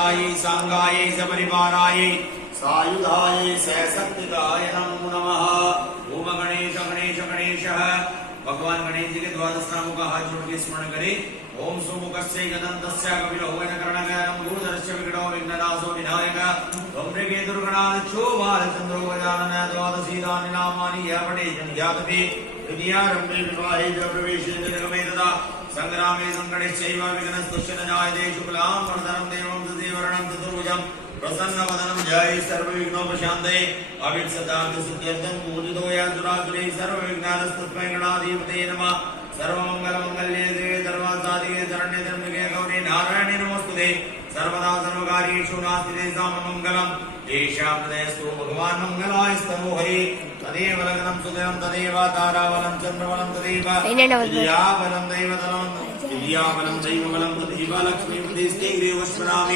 सांगायै सपरिवारायै सायुधायै सशक्तिकाय नमो नमः। ओम गणेश गणेश गणेशः। भगवान गणेश जी के 12 नामों का हाथ जोड़ के स्मरण करें। ओम सुमुखस्य गदन्तस्य कपिलो वैनकर्णकं भूधरस्य विकटो विघ्ननाशो विनायकः त्वं ऋगेतुर्गणादिच्छो बालचन्द्रो गजानन द्वादशीतानि नामानि यः पठेत् जन्यातपि विद्यारम्भे विवाहे च प्रवेशे च निगमे तथा संग्रामे संकटेश्चैव विघ्नस्तस्य न जायते। शुक्लां वरदनं देवं तदेवरणं चतुर्भुजं प्रसन्नवदनं जय सर्वविघ्नोपशान्तये अभिष्टसिद्ध्यर्थं पूजितो यासुरासुरैः सर्वविघ्नानस्तस्मै गणाधिपतये नमः। सर्वमङ्गलमङ्गल्ये शिवे सर्वासाधिके शरण्ये त्र्यम्बके गौरी नारायणे नमोस्तुते। सर्वदा सर्वकार्येषु नास्ति तेषां मङ्गलम्। येषां हृदयस्थो भगवान् मङ्गलायस्तनो हरि तदेव लग्नं सुदिनं तदेव ताराबलं चन्द्रबलं तदेव विद्याबलं दैवबलं दैवबलं तदेव लक्ष्मीपतिस्ते ग्रीवस्मरामि।